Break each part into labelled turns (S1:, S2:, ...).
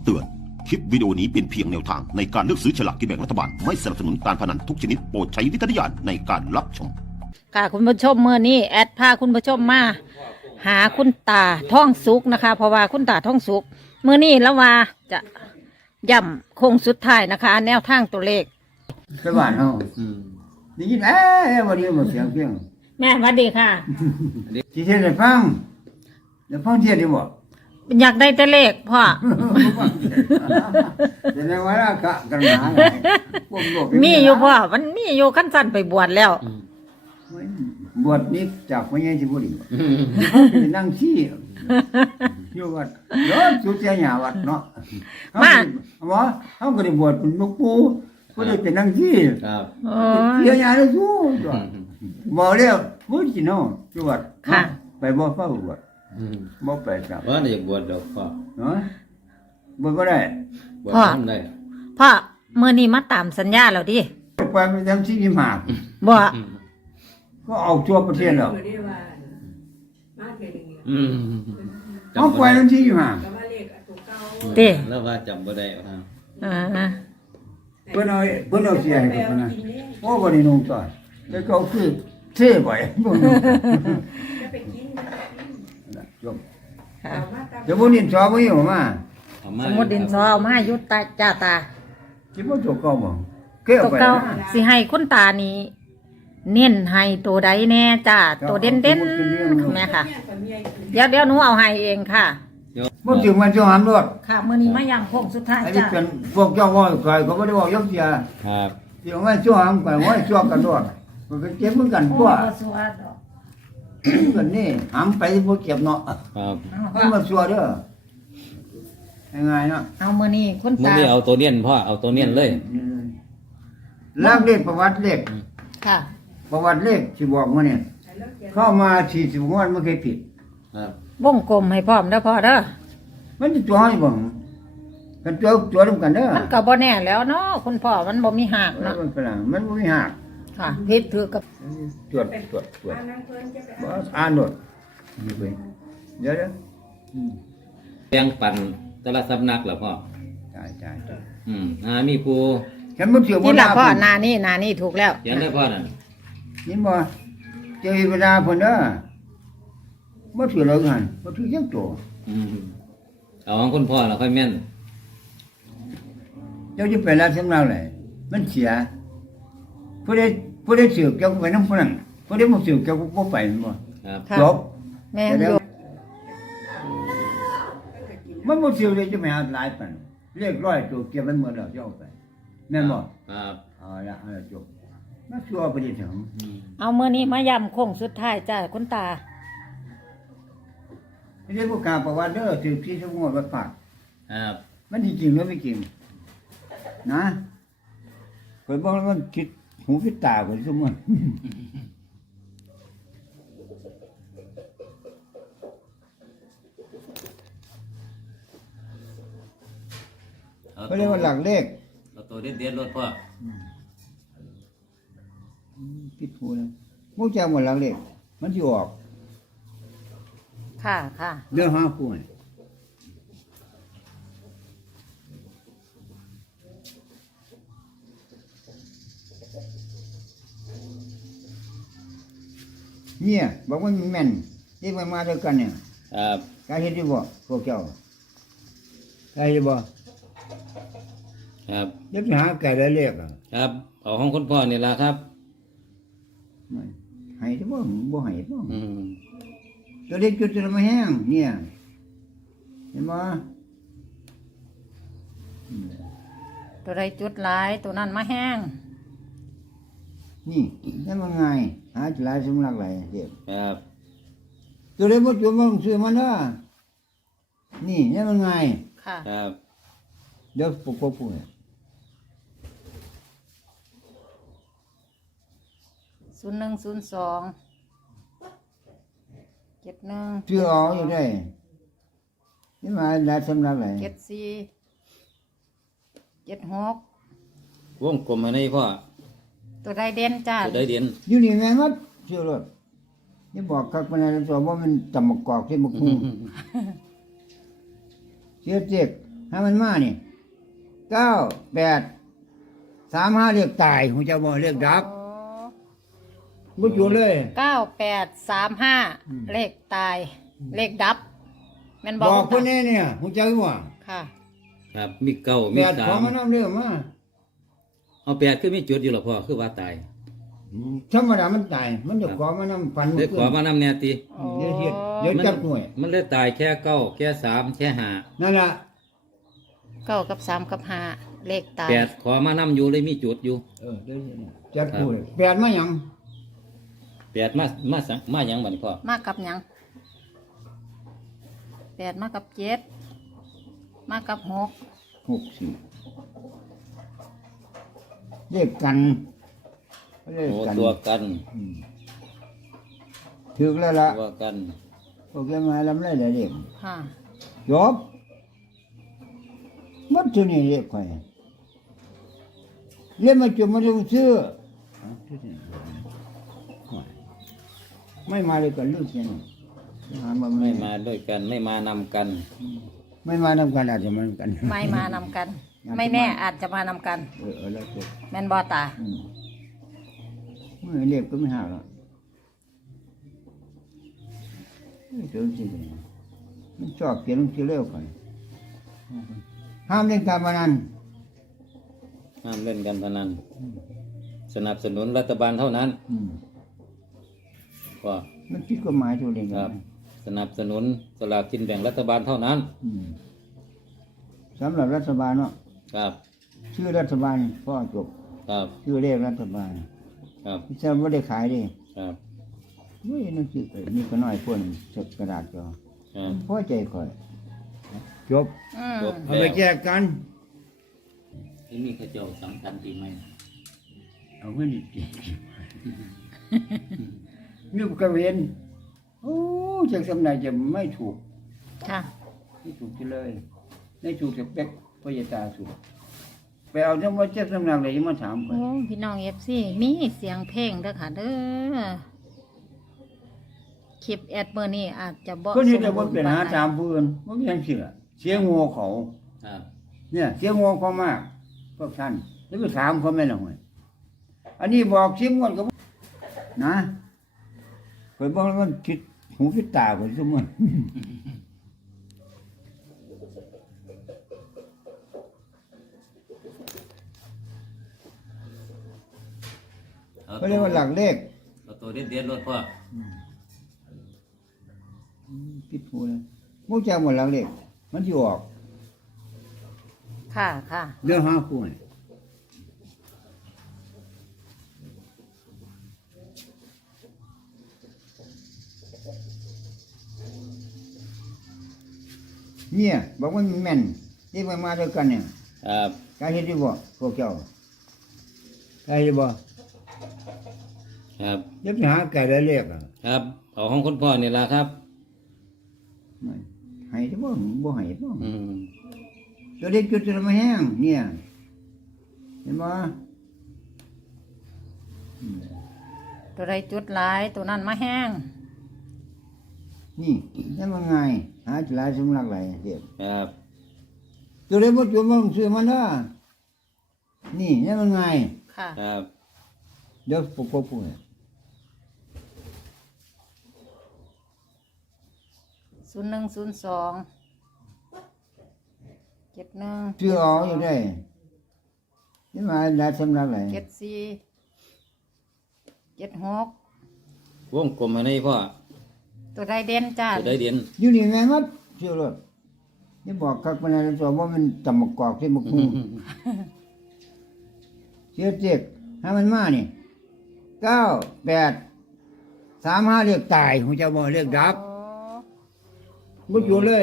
S1: ำเตือน คลิปวิดีโอนี้เป็นเพียงแนวทางในการเลือกซื้อฉลากกินแบ่งรัฐบาล ไม่สนับสนุนการพนันทุกชนิดโปรดใช้วิจารณญาณในการรับชม
S2: ค่ะคุณผู้ชมเมื่อนี้แอดพาคุณผู้ชมมาหาคุณตาท่องสุกนะคะ เพราะว่าคุณตาท่องสุกเมื่อนี้แล้วว่าจะย่ำโค้งสุดท้ายนะคะ แนวทางตัวเลข
S3: ไปบ้านเฮาได้ยินบ่ได้บ่เสียงเพียง
S2: แม่สวัสดีค่ะ
S3: สิเฮ็ดให้ฟังแล้วฟังเทียดได้บ่
S2: อยากได้แต่เลขพ่อ
S3: แสดงว่าราคะกันหาบ่บ่เป็น
S2: มีอยู่พ่อมันมีอยู่ขั้นสั้นไปบวชแล้ว
S3: บวชนี้จากพ่อใหญ่สิบ่ดีไปนั่งขี้อยู่วัดรถสุดเสียหญ้าวัดเนาะบ่เฮาก็ได้บวชเป็นหลวงปู่บ่ได้ไปนั่งขี้
S4: ครับ
S2: โอ้
S3: เสียหญ้าแล้วสู้บ่แล้วบ่สิเนาะอยู่วัดไปบ่ฟ้าบวชบ่ไปครับ
S4: ว่าได้บวชดอกพ่อ
S3: เนาะบ่ได้
S4: บวชทำได้
S2: พ่อเมื่อนี้มาตามสัญญาแล้วดิ
S3: ไปทำที่ยิมหา
S2: บ่
S3: ก็เอาทั่วประเทศแล้ว
S4: อืม
S3: เอาไปทำที่ยิมหา
S2: เต้
S4: แล้วว่าจำบ่ได้ครับ
S3: เพิ่นเอาเสียให้กับนะโอ้บ่ได้นุ่งต่อแล้วก็คือเท่ไปบ่นุ่งจบ
S2: ค่ะ
S3: เดี๋ยวบ่นินสอบ่อยู่มา
S4: เอามา
S2: สมุดดินสอเอามาให้ยุตตาจ้าตา
S3: สิบ่จบเก่าบ่เกี่ยว
S2: ตัว
S3: ไป
S2: เก่าสิให้คุณตานี้เน้นให้ตัวใดแน่จ้าตัวเด่นๆแม่ค่ะ เดี๋ยวหนูเอาให้เองค่ะ
S3: บ่ถึงวันสิหามรถ
S2: ค่ะมื้อนี้มาย่างโค้งสุดท้าย
S3: อันนี้
S2: จ้า
S3: เป็นพวกเจ้าว่าใครก็บ่ได้บอกยกเสีย
S4: ครับ
S3: สิเอาไว้ชั่วหามกันไว้ชั่วกันรถมันก็เก็บเหมือนกัน
S2: โอ้
S3: ตัว
S2: บ่สวัสดอก
S3: กันนี่หามไปบ่เก็บเนาะ
S4: ครับ
S3: มันมาชั่วเด้อยังไงเนาะ
S2: เอามื้อนี้คุณ
S4: มื้อ
S2: ตา
S4: นี้เอาตัวเนียนพ่อเอาตัวเนียนเลย
S3: ลากเลขประวัติเลข
S2: ค่ะ
S3: ประวัติเลขที่บอกมาเนี่ยเข้ามา40งวดไม่เคยผิด
S4: ครับ
S2: วงกลมให้พร้อมเด้อพ่อเด้อ
S3: มันจะตัวให้บ่กันตัวร่วมกันเด้อ
S2: มันก็บ่แน่แล้วเนาะคุณพ่อมันบ่มีหัก
S3: มัน
S2: เนาะ
S3: เป็นหลังมันบ่มีหัก
S2: ค่ะผิดถือกับ
S3: ตรวจบ่อ่านหมดนี่ไปเดี๋ยว
S4: แบ่งปันแต่ละสำนักเหรอพ่อ
S3: ตาย
S4: มีผู้
S3: ฉันบ่เชื่อบ่
S2: นี่ล่ะ
S3: ด่า
S2: พ่อ
S3: เพิ่น
S2: หน้านี่ถูกแล้ว
S4: เขียนได้พ่อนั่น
S3: นี่บ่เจ้าเวลาเพิ่นเด้อบ่เชื่อเลยหั่นบ่เชื่อจังตัว
S4: เอาของคุณพ่อแล้วค่อยแม่น
S3: เจ้าจะไปรับสำนักไหนมันเสียผู้ใดเสือกเจ้าก็ไปนำผู้นั้นผู้ใดบ่เสือกเจ้าก็บ่ไปแม่นบ่
S4: ครับ
S2: ค่ะ
S3: จบ
S2: แม่นอยู่
S3: มันบ่เสียวเลยจะไม่หาหลายปันเรียกร้อยตัวเก็บมันหมดแล้วจะเอาไปแม่นบ่
S4: ครับ
S3: เอาละจบมาชัวร์ไปดิถึง
S2: เอามื้อนี้มาย่ำโค้งสุดท้ายจ้าคุณตา
S3: ไม่ได้ผู้กล้าประวัติเด้อถือที่สมงวดวัดปาก
S4: ครับ
S3: มันจริงหรือไม่จริงนะข่อยบอกแล้วมันคิดหูคิดตาข่อยสมมุติเขาเรียกว่าหลักเลข
S4: เอาตัวเด็ดๆรถพ่อ
S3: คิดหูนะมู้จักหมดหลักเลขมันสิออก
S2: ค่ะ
S3: เรื่องหาคู่นี่เนี่ยบอกว่ามันแม่นที่มันมาด้วยกันเนี่ย
S4: ครับ
S3: กายเห็นดีบ่พวกเจ้ากายเห็นบ่
S4: ครับ
S3: เดี๋ยวไปหาไก่ได้เรียกอ่ะ
S4: ครับเอาของคุณพ่อนี่ล่ะครับ
S3: ไม่ให้ที่บ่บ่ให้บ่
S4: อืม
S3: ตัวเล็กจุดจะมาแห้งเนี่ยเห็นบ่
S2: ตัวใดจุดหลายตัวนั้นมาแห้ง
S3: นี่นั่นมันไงหาหลายสำลักหลายเด็ก
S4: ครับ
S3: ตัวเล็กบ่จุดมันซื้อมันเด้อนี่นั่นมันไง
S2: ค่ะ
S4: ครับ
S3: เดี๋ยวปุ๊บปุ๊บ
S2: 0102 71
S3: ซื้อเอาอยู่ได้นี่มาหลายสำลักหลาย
S2: 74 76
S4: วงกลมให้ในพ่อ
S2: ตัวใดเด่นจ้า
S4: ตัวได้เด่น
S3: อยู่นี่แม่นมัดซื้อรถนี่บอกคักปานนั้นตัวว่ามันตำมะกอกที่มะคุ้งเสียเจ็กถ้ามันมานี่9835เรียกตายหูเจ้าบ่เรียกดับบ่จุดเลย
S2: 9835เลขตาย เลขดับแม่น
S3: บบ อ
S2: อก ก
S3: คนนี้เนี่ยหูเจ้าว่า
S2: ค่ะ
S4: ครับมีเก้ามี
S3: แปด
S4: สา
S3: ของ
S4: ม
S3: มันนำเด้อมา
S4: เอาแปดคือมีจุดอยู่หรอพ่อคือว่าตาย
S3: ธรรมดามันตายมันจะขอมานำฟัน
S4: ได้ขอมานำแนวตี
S3: เดี๋ยวเฮ็ดเดี๋ยวจับหน่วย
S4: มันเลยตายแค่เก้าแค่สามแค่ห้า
S3: นั่นล่ะ
S2: 9กับ3กับ5เลขตาย
S4: แปดขอมานำอยู่เลยมีจุดอยู่
S3: เดี๋ยวจับผู้แปดมาหยัง
S4: แปดมาหยังบัดนี้พ่อ
S2: มากับหยัง8มากับ7มากับ6
S3: 64เรียกกันเรียก
S4: โอ้
S3: กัน
S4: ตัวกัน
S3: ถึกแล้วล่ะ
S4: ตัวกัน
S3: พวกแกมาลำไรแล้วเรียก
S2: ค่ะ
S3: จบหมัดตัวนี้เรียกข่อยเรียกมาจบมาดูซื้อไม่มาเลยกันลูกเสียนี่หามา
S4: ไม่มาด้วยกันไม่มานำกัน
S3: ไม่มานำกันอาจจะมานำกัน
S2: ไม่มานำกัน ไม่แน่อาจจะมานำกัน
S3: แล้วจบ
S2: แม่นบ่ตา
S3: ไม่เรียกก็ไม่หาหรอกเดี๋ยวสิมันชอบเขียนหนังสือเร็วข่อยห้ามเล่นการพนัน
S4: ห้ามเล่นการพนันสนับสนุนรัฐบาลเท่านั้นก็
S3: มันผิดกฎหมายตัวเอง
S4: ครับ สนับสนุนสลากกินแบ่งรัฐบาลเท่านั้น
S3: สำหรับรัฐบาลเนาะ
S4: ครับ
S3: ชื่อรัฐบาลพ่อจบ
S4: ครับ
S3: ชื่อเลขรัฐบาล
S4: ครับ
S3: ไม่ใช่ว่าได้ขายดิ
S4: ครับ
S3: เฮ้ยนั่นคือนี่ก็น้อยพ่นจดกระดาษจอ
S4: ครับ
S3: พ่อใจคอยจบ
S4: จบ
S3: เอาไปแจกกัน
S4: ที่นี่เขาเจ้าสำคัญจริงไหม
S3: เอาเงินอีกทีนึกกระเวนโอ้จากสำนักจะไม่ถูก
S2: ค่ะ
S3: ไม่ถูกที่เลยไม่ถูกจะเป็กพยาตาถูกไปเอาทั้งว่าเจ็บสำนักเลยยังมาถามไป
S2: โอ้พี่น้อง FC มีเสียงเพลงเด้อค่ะเด้อคลิปแอดเมื่อนี้อาจจะบ่
S3: คนนี้จะ
S2: ส
S3: ว่าม
S2: บูรณ์
S3: เป็น
S2: ป
S3: หาน
S2: ใด
S3: ตามเพื่อนมันไม่ยังเชื่อเสียงัวเขา
S4: ครับ
S3: เนี่ยเสียงัวเขามากพวกท่านแล้วไปถามเขาไม่ละห่วยอันนี้บอกชิมก่อนก็นะเคยบอกว่ามันคิดหูคิดตาคนสมมติเขาเรียกว่าหลักเลข
S4: เอาตัวเด็ดๆรถพ่อ
S3: คิดหูเลยมู้แจ้งหมดหลักเลขมันที่ออก
S2: ค่ะค่ะ
S3: เรื่องหาคู่นี่เนี่ยบอกว่ามันแม่นที่มาด้วยกันเนี่ย
S4: ครับ
S3: กายเห็นดีบ่พวกเจ้าไก่ดีบ่
S4: ครับ
S3: เดี๋ยวไปหาไก่แล้วเรียกอ่ะ
S4: ครับเอาของคุณพ่อนี่ละครับ
S3: ไม่ให้ที่บ่บ่ให้บ่
S4: อืม
S3: ตัวเด็กจุดจะมาแห้งเนี่ยเห็นบ่
S2: ตัวใดจุดหลายตัวนั้นมาแห้ง
S3: นี่นี่มันไงหาหลายสำลักหลายเด็ก
S4: ครับ
S3: ตัวเด็กบ่จุดมันซื้อมันเด้อนี่นี่มันไง
S2: ค่ะ
S4: ครับ
S3: เดี๋ยวปุ๊บปุ๊บปุ๊บ
S2: 0102 71
S3: ซื้อเอาอยู่ได้นี่มาหลายสำลักหลาย
S2: 74 76
S4: วงกลมให้ในพ่อ
S2: ตัวใดเด่นจ้า
S4: จะได้เด่น
S3: อยู่นี่แม่นมัดซื้อรถนี่บอกคักปานนั้นตัวว่ามันตำบักกอกที่บักฮู้ เสียเจ็กให้มันมานี่9835เรียกตายหูเจ้าบ่เรียกดับบ่อยู่เลย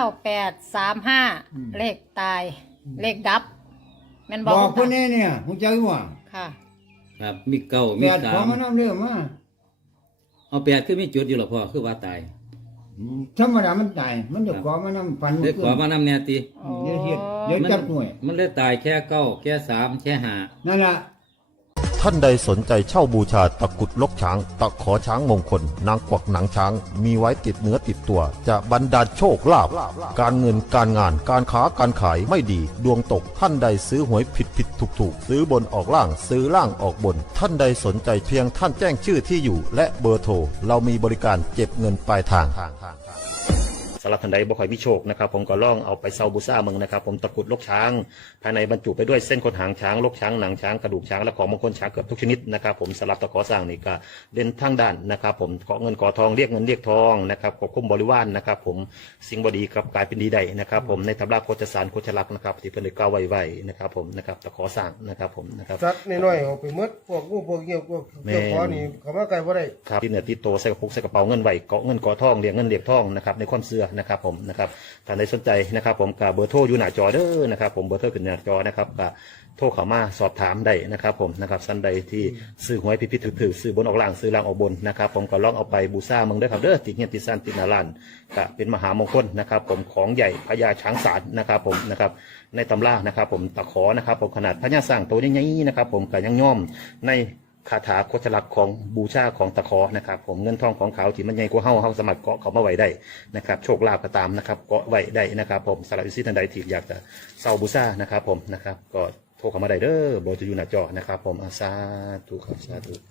S2: 9835เลขตาย เลขดับแม่น
S3: บบ อ
S2: อก ก
S3: คนนี้เนี่ยหูเจ้าว่า
S2: ค่ะ
S4: ครับมีเก้ามี
S3: แปด
S4: สา
S3: ของ
S4: ม
S3: มันนำเด้อมา
S4: เอาแปดคือมีจุดอยู่หรอพ่อคือว่าตาย
S3: ธรรมดามันตายมันจะขอมานำฟัน
S4: ได้ขอมานำแนวตี
S3: เดี๋ยวเฮ็ดเดี๋ยวจับหน่วย
S4: มันเลยตายแค่เก้าแค่สามแค่ห้า
S3: นั่นล่ะ
S1: ท่านใดสนใจเช่าบูชาตะกรุดลกช้าง ตะขอช้างมงคล นางกวักหนังช้าง มีไว้ติดเนื้อติดตัว จะบรรดาลโชคลาภการเงินการงานการค้าการขายไม่ดี ดวงตกท่านใดซื้อหวยผิดถูกซื้อบนออกล่างซื้อล่างออกบน ท่านใดสนใจเพียงท่านแจ้งชื่อที่อยู่ และเบอร์โทรเรามีบริการเก็บเงินปลายทางสำหรับท่านใดบ่ค่อยมีโชคนะครับผมก็ลองเอาไปเซาบูซ่าเมืองนะครับผมตะกรุดลกช้าง ภายในบรรจุไปด้วยเส้นขนหางช้างลกช้างหนังช้างกระดูกช้างและของมงคลช้างเกือบทุกชนิดนะครับผมสำหรับตะขอสร้างนี่ก็เด่นทางด้านนะครับผมขอเงินขอทองเรียกเงินเรียกทองนะครับควบคุมบริวารนะครับผมสิ่งบดีกลับกลายเป็นดีได้นะครับผมในตำราโคจรสารโคจรลักษณ์นะครับที่เพิ่นได้กล่าวไว้นะครับผมนะครับตะขอสร้างนะครับผมนะครับ
S5: สัตว์น้อยๆเอาไปหมดพวกงูพวกเงี้ยวพวกเจ้าขอนี่เขามาไกลบ่ได้
S1: ครับที่เหนือติดโตใส่กระปุกใส่กระเป๋าเงินไว้เกาะเงินเกาะทองเรียกเงินเรียกทองนะครับในความเชื่อนะครับผมนะครับท่านใดสนใจนะครับผมกับเบอร์โทรอยู่หน้าจอเด้อนะครับผมเบอร์โทรขึ้นหน้าจอนะครับกับโทรเข้ามาสอบถามได้นะครับผมนะครับท่านใดที่ซื้อหวยผิดถือซื้อบนออกล่างซื้อล่างออกบนนะครับผมก็ลองเอาไปบูชาเมืองได้ครับเด้อติดเงี้ยติดสั้นติดหนาลานก็เป็นมหามงคลนะครับผมของใหญ่พญาช้างศาลนะครับผมนะครับในตำรานะครับผมตะขอนะครับผมขนาดพญาสร้างตัวใหญ่ๆนะครับผมก็ยังย่อมในคาถาโคจรลักษณ์ของบูชาของตะขอนะครับผมเงินทองของเขาที่มันใหญ่กว่าเฮาสามารถเกาะเขามาไว้ได้นะครับโชคลาภก็ตามนะครับเกาะไว้ได้นะครับผมสำหรับท่านใดที่อยากจะเซาบูชานะครับผมนะครับก็โทรเข้ามาได้เด้อเบอร์จะอยู่หน้าจอนะครับผมสาธุครับสาธุ